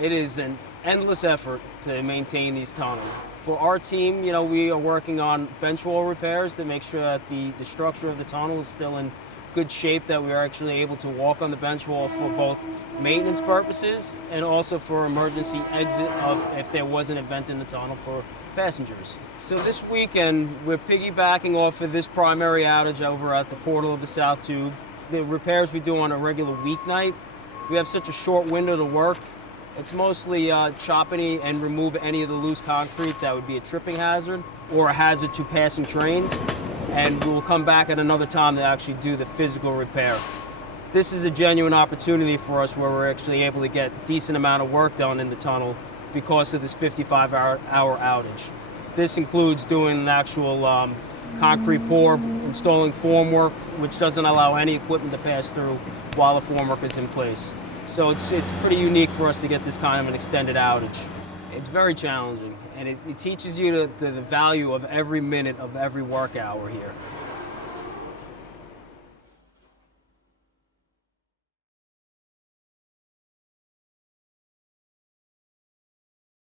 It is an endless effort to maintain these tunnels. For our team, we are working on bench wall repairs to make sure that the structure of the tunnel is still in good shape, that we are actually able to walk on the bench wall for both maintenance purposes and also for emergency exit of if there was an event in the tunnel for passengers. So this weekend, we're piggybacking off of this primary outage over at the portal of the South Tube. The repairs we do on a regular weeknight, we have such a short window to work. It's mostly chopping and remove any of the loose concrete that would be a tripping hazard or a hazard to passing trains. And we will come back at another time to actually do the physical repair. This is a genuine opportunity for us where we're actually able to get a decent amount of work done in the tunnel because of this 55-hour outage. This includes doing an actual concrete pour, installing formwork, which doesn't allow any equipment to pass through while the formwork is in place. So it's pretty unique for us to get this kind of an extended outage. It's very challenging, and it teaches you the value of every minute of every work hour here.